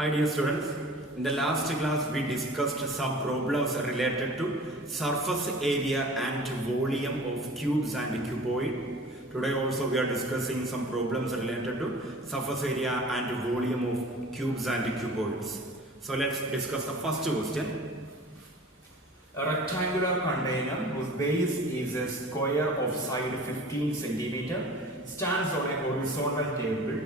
Hi dear students, in the last class we discussed some problems related to surface area and volume of cubes and cuboid. Today also we are discussing some problems related to surface area and volume of cubes and cuboids. So let's discuss the first question. A rectangular container whose base is a square of side 15 cm stands on a horizontal table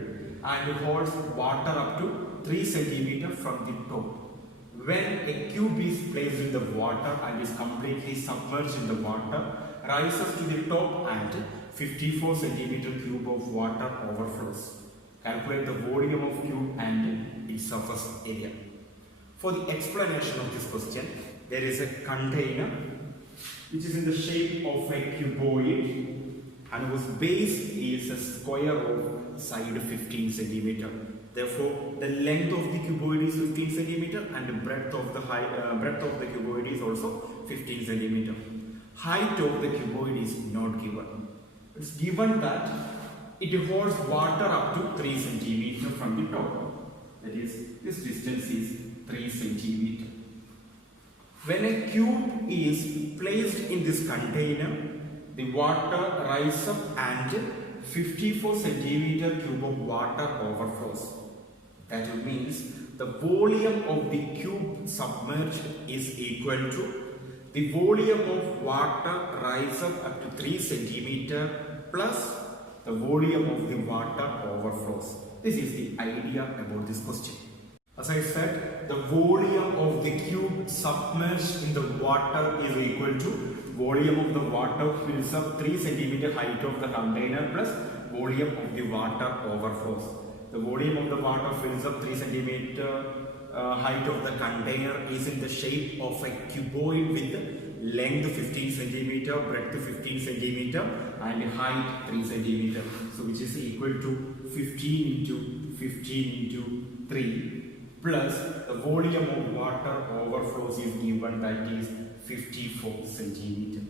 and holds water up to 3 cm from the top. When a cube is placed in the water and is completely submerged in the water, rises to the top and 54 cm cube of water overflows. Calculate the volume of cube and its surface area. For the explanation of this question, there is a container which is in the shape of a cuboid and whose base is a square of side 15 cm. Therefore, the length of the cuboid is 15 cm and the breadth of the cuboid is also 15 cm. Height of the cuboid is not given. It's given that it holds water up to 3 cm from the top. That is, this distance is 3 cm. When a cube is placed in this container, the water rises up and 54 cm cube of water overflows. That means the volume of the cube submerged is equal to the volume of water rises up to 3 cm plus the volume of the water overflows. This is the idea about this question. As I said, the volume of the cube submerged in the water is equal to volume of the water fills up 3 cm height of the container plus volume of the water overflows. The volume of the water fills up 3 cm height of the container is in the shape of a cuboid with length 15 cm, breadth 15 cm and height 3 cm. So which is equal to 15 into 15 into 3 plus the volume of water overflows is given, that is 54 cm.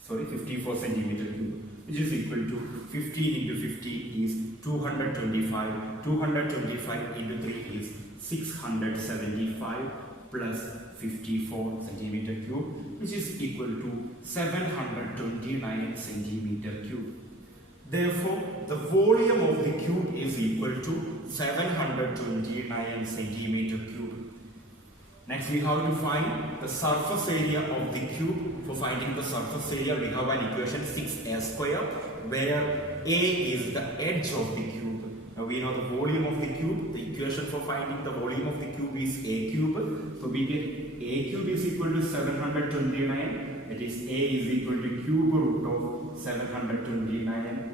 54 centimeter cube, which is equal to 15 into 50 is 225. 225 into 3 is 675 plus 54 centimeter cube, which is equal to 729 centimeter cube. Therefore, the volume of the cube is equal to 729 centimeter cube. Next, we have to find the surface area of the cube. For finding the surface area, we have an equation 6a square, where a is the edge of the cube. Now we know the volume of the cube. The equation for finding the volume of the cube is a cube. So we get a cube is equal to 729. That is, a is equal to cube root of 729,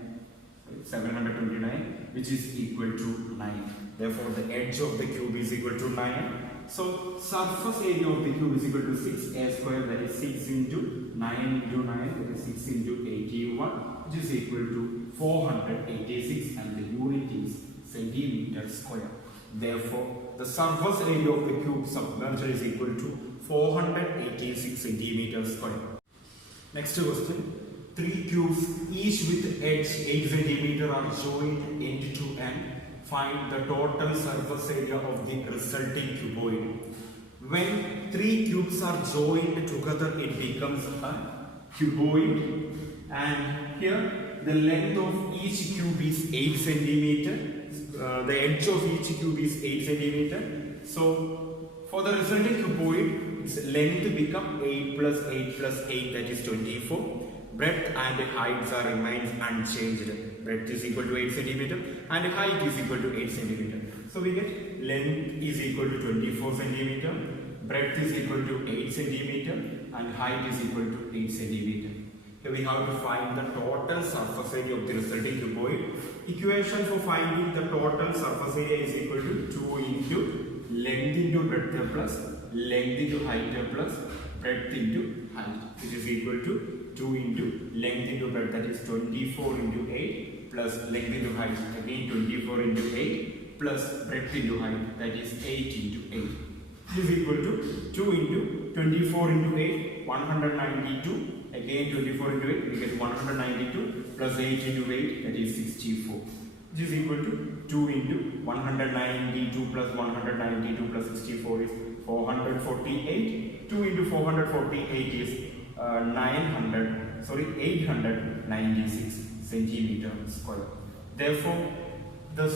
which is equal to 9. Therefore, the edge of the cube is equal to 9. So, surface area of the cube is equal to 6a square, that is 6 into 9 into 9, that is 6 into 81, which is equal to 486, and the unit is centimeter square. Therefore, the surface area of the cube submerged is equal to 486 centimeters square. Next question. 3 cubes, each with edge 8 cm are joined end to end. Find the total surface area of the resulting cuboid. When 3 cubes are joined together, it becomes a cuboid. And here, the length of each cube is 8 cm. The edge of each cube is 8 cm. So, for the resulting cuboid, its length becomes 8 plus 8 plus 8, that is 24. Breadth and heights are remains unchanged. Breadth is equal to 8 cm and height is equal to 8 cm. So we get length is equal to 24 cm, breadth is equal to 8 cm and height is equal to 8 cm. Here we have to find the total surface area of the resulting cuboid. Equation for finding the total surface area is equal to 2 into length into breadth plus length into height plus breadth into height, which is equal to 2 into length into breadth, that is 24 into 8 plus length into height, again 24 into 8 plus breadth into height, that is 8 into 8. This is equal to 2 into 24 into 8, 192, again 24 into 8, we get 192 plus 8 into 8, that is 64. which is equal to 2 into 192 plus 192 plus 64 is 448. 2 into 448 is 896 centimeter square. Therefore, the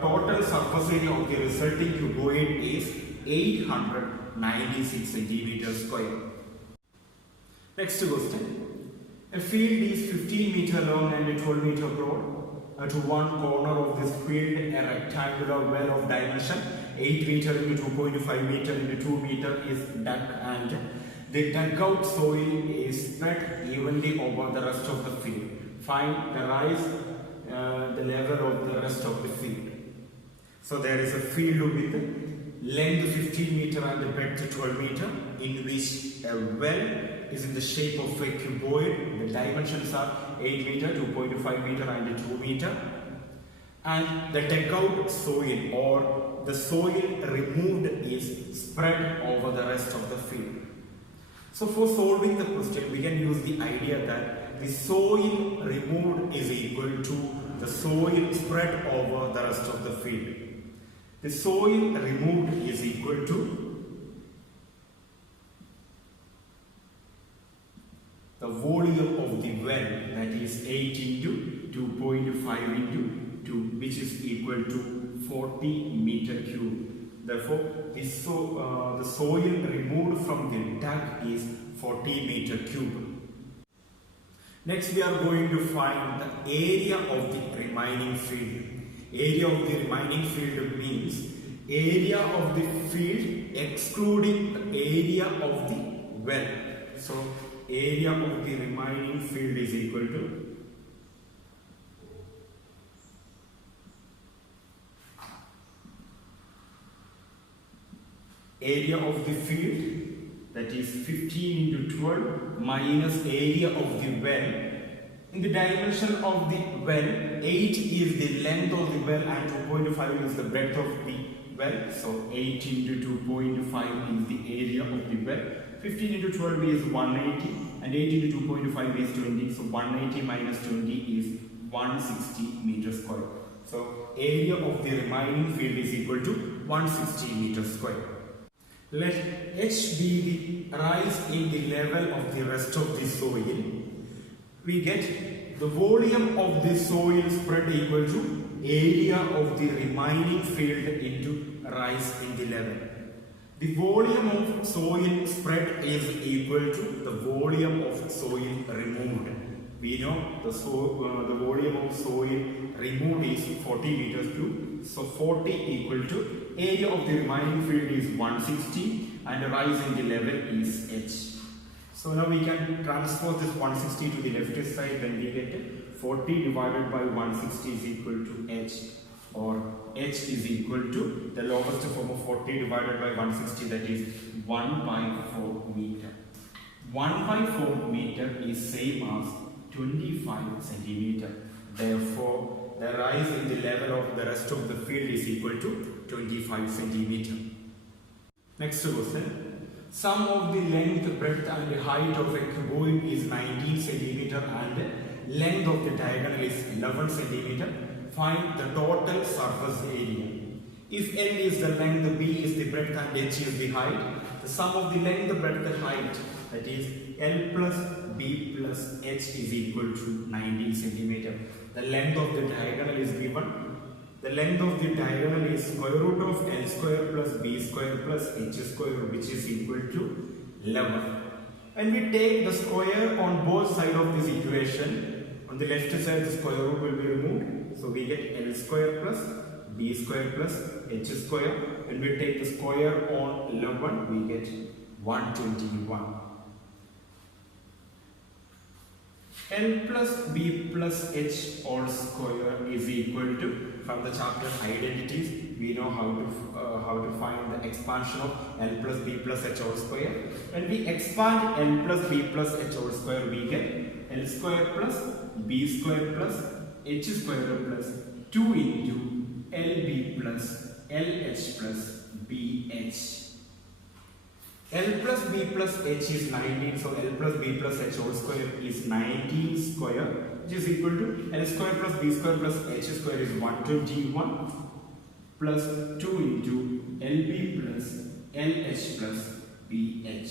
total surface area of the resulting cuboid is 896 centimeter square. Next question. A field is 15 meter long and 12 meter broad. To one corner of this field, a rectangular well of dimension 8 meter into 2.5 meter into 2 meter is dug, and the dugout soil is spread evenly over the rest of the field. Find the rise, the level of the rest of the field. So there is a field with length 15 meter and breadth 12 meter, in which a well is in the shape of a cuboid. The dimensions are 8 meter, 2.5 meter and 2 meter. And the dugout soil or the soil removed is spread over the rest of the field. So for solving the question, we can use the idea that the soil removed is equal to the soil spread over the rest of the field. The soil removed is equal to the volume of the well, that is 8 into 2.5 into 2, which is equal to 40 meter cube. Therefore, the soil removed from the dug is 40 meter cube. Next, we are going to find the area of the remaining field. Area of the remaining field means area of the field excluding the area of the well. So, area of the remaining field is equal to area of the field, that is 15 into 12 minus area of the well. In the dimension of the well, 8 is the length of the well and 2.5 is the breadth of the well. So 8 into 2.5 is the area of the well. 15 into 12 is 180 and 8 into 2.5 is 20. So 180 minus 20 is 160 meters square. So area of the remaining field is equal to 160 meters square. Let H be the rise in the level of the rest of the soil. We get the volume of the soil spread equal to area of the remaining field into rise in the level. The volume of soil spread is equal to the volume of soil removed. We know the volume of soil removed is 40 meters cube. So 40 equal to area of the remaining field is 160 and the rise in the level is H. So now we can transpose this 160 to the left side, then we get 40 divided by 160 is equal to H, or H is equal to the lowest form of 40 divided by 160, that is 1 by 4 meter. 1 by 4 meter is same as 25 centimeter. Therefore, the rise in the level of the rest of the field is equal to 25 centimeter. Next question. Sum of the length, breadth and height of a cuboid is 19 centimeter and length of the diagonal is 11 centimeter. Find the total surface area. If L is the length, B is the breadth and H is the height, the sum of the length, breadth and height, that is L plus B plus H is equal to 19 centimeter. The length of the diagonal is given. The length of the diagonal is square root of L square plus B square plus H square, which is equal to 11. When we take the square on both sides of this equation, on the left side the square root will be removed. So we get L square plus B square plus H square. When we take the square on 11, we get 121. L plus B plus H all square is equal to, from the chapter identities, we know how to find the expansion of L plus B plus H all square. When we expand L plus B plus H all square, we get L square plus B square plus H square plus 2 into LB plus LH plus BH. L plus B plus H is 19, so L plus B plus H whole square is 19 square which is equal to L square plus B square plus H square is 121 plus 2 into LB plus LH plus BH.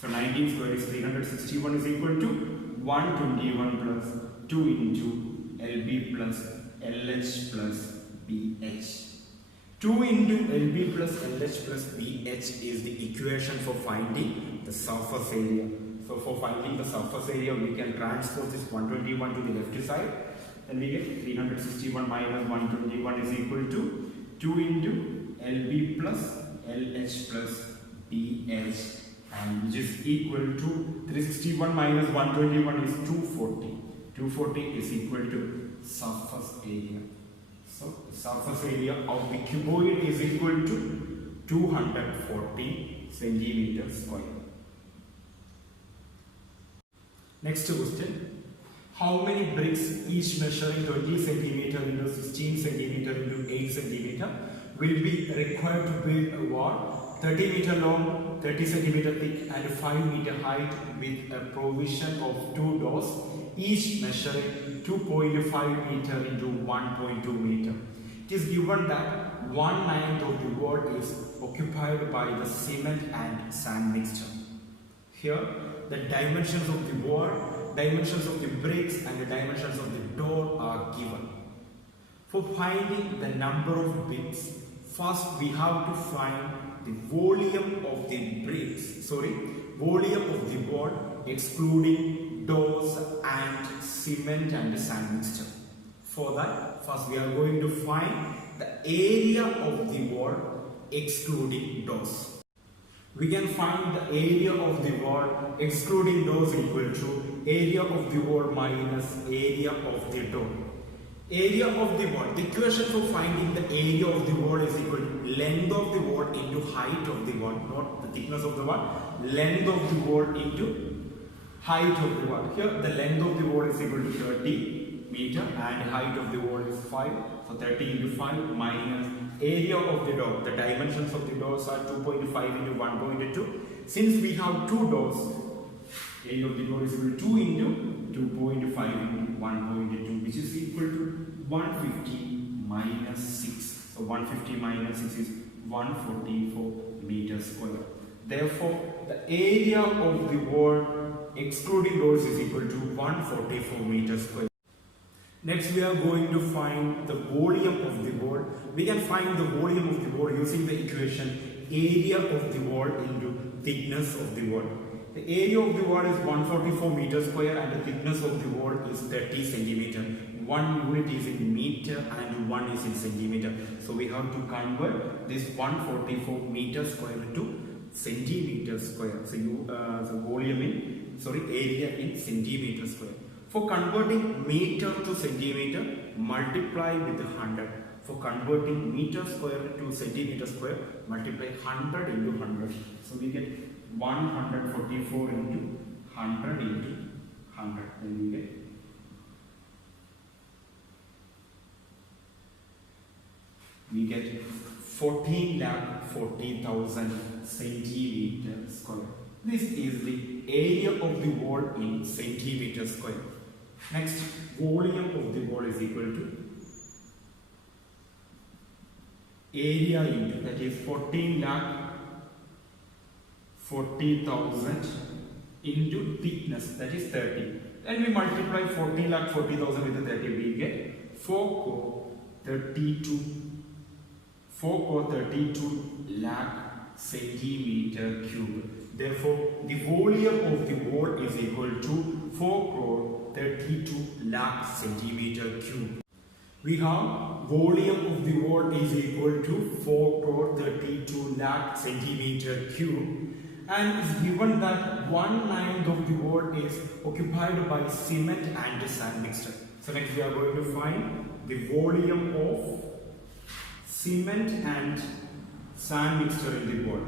So 19 square is 361 is equal to 121 plus 2 into LB plus LH plus BH. 2 into LB plus LH plus BH is the equation for finding the surface area. So for finding the surface area, we can transpose this 121 to the left side. Then we get 361 minus 121 is equal to 2 into LB plus LH plus BH, and which is equal to 361 minus 121 is 240. 240 is equal to surface area. So the surface area of the cuboid is equal to 240 centimeters square. Next question. How many bricks, each measuring 20 centimeter into 16 centimeter into 8 centimeter, will be required to build a wall 30 meter long, 30 centimeter thick and 5 meter height with a provision of 2 doors, each measuring 2.5 meter into 1.2 meter. It is given that 1/9 of the wall is occupied by the cement and sand mixture. Here, the dimensions of the wall, dimensions of the bricks and the dimensions of the door are given. For finding the number of bricks, first we have to find the volume of the volume of the wall excluding doors and cement and sand mixture. For that, first we are going to find the area of the wall excluding doors. We can find the area of the wall excluding doors equal to area of the wall minus area of the door. Area of the wall, the equation for finding the area of the wall is equal to length of the wall into height of the wall, not the thickness of the wall, length of the wall into height of the wall. Here the length of the wall is equal to 30 meter and height of the wall is 5. So 30 into 5 minus area of the door. The dimensions of the doors are 2.5 into 1.2. Since we have 2 doors, area of the door is equal to 2 into 2.5 into 1.2, which is equal to 150 minus 6. So 150 minus 6 is 144 meters square. Therefore, the area of the wall excluding doors is equal to 144 meters square. Next, we are going to find the volume of the wall. We can find the volume of the wall using the equation area of the wall into thickness of the wall. The area of the wall is 144 meters square and the thickness of the wall is 30 centimeter. One unit is in meter and one is in centimeter. So we have to convert this 144 meters square to centimeter square. So the volume in area in centimeter square. For converting meter to centimeter, multiply with 100. For converting meter square to centimeter square, multiply 100 into 100. So we get 144 into 100 into 100. Then we get 14,40,000 centimeters square. This is the area of the wall in centimeter square. Next, volume of the wall is equal to area into, that is 14,40,000 into thickness, that is 30. Then we multiply 14,40,000 with the 30, we get 432 lakh centimeter cube. Therefore, the volume of the wall is equal to 432 lakh centimeter cube. We have volume of the wall is equal to 432 lakh centimeter cube, and it's given that 1/9 of the wall is occupied by cement and sand mixture. So next we are going to find the volume of cement and sand mixture in the wall,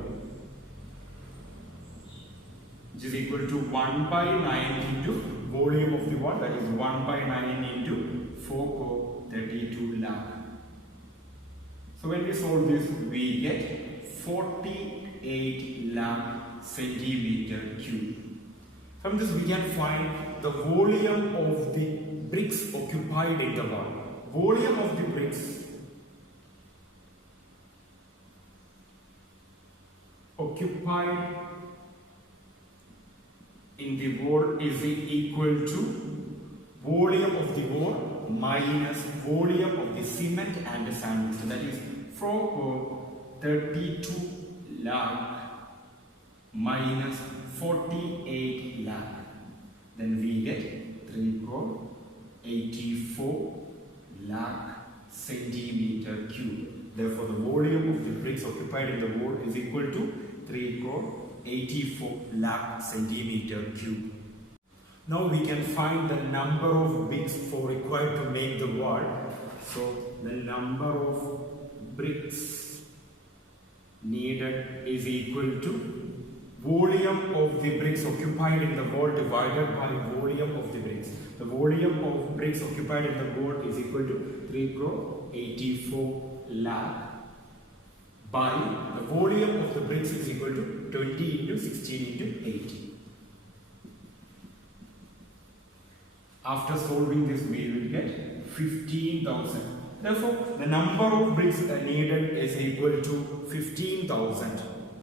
which is equal to 1/9 into volume of the wall, that is 1/9 into 432 lakh. So when we solve this, we get 48 lakh centimeter cube. From this we can find the volume of the bricks occupied in the wall. Volume of the bricks occupied in the wall is equal to volume of the wall minus volume of the cement and the sand. So that is 4.32 lakh minus 48 lakh. Then we get 3.84 lakh centimeter cube. Therefore, the volume of the bricks occupied in the wall is equal to 3.84 lakh centimeter cube. Now we can find the number of bricks required to make the wall. So the number of bricks needed is equal to volume of the bricks occupied in the wall divided by volume of the bricks. The volume of bricks occupied in the wall is equal to 3.84 lakh by the volume of the bricks is equal to 20 into 16 into 80. After solving this, we will get 15,000. Therefore, the number of bricks needed is equal to 15,000.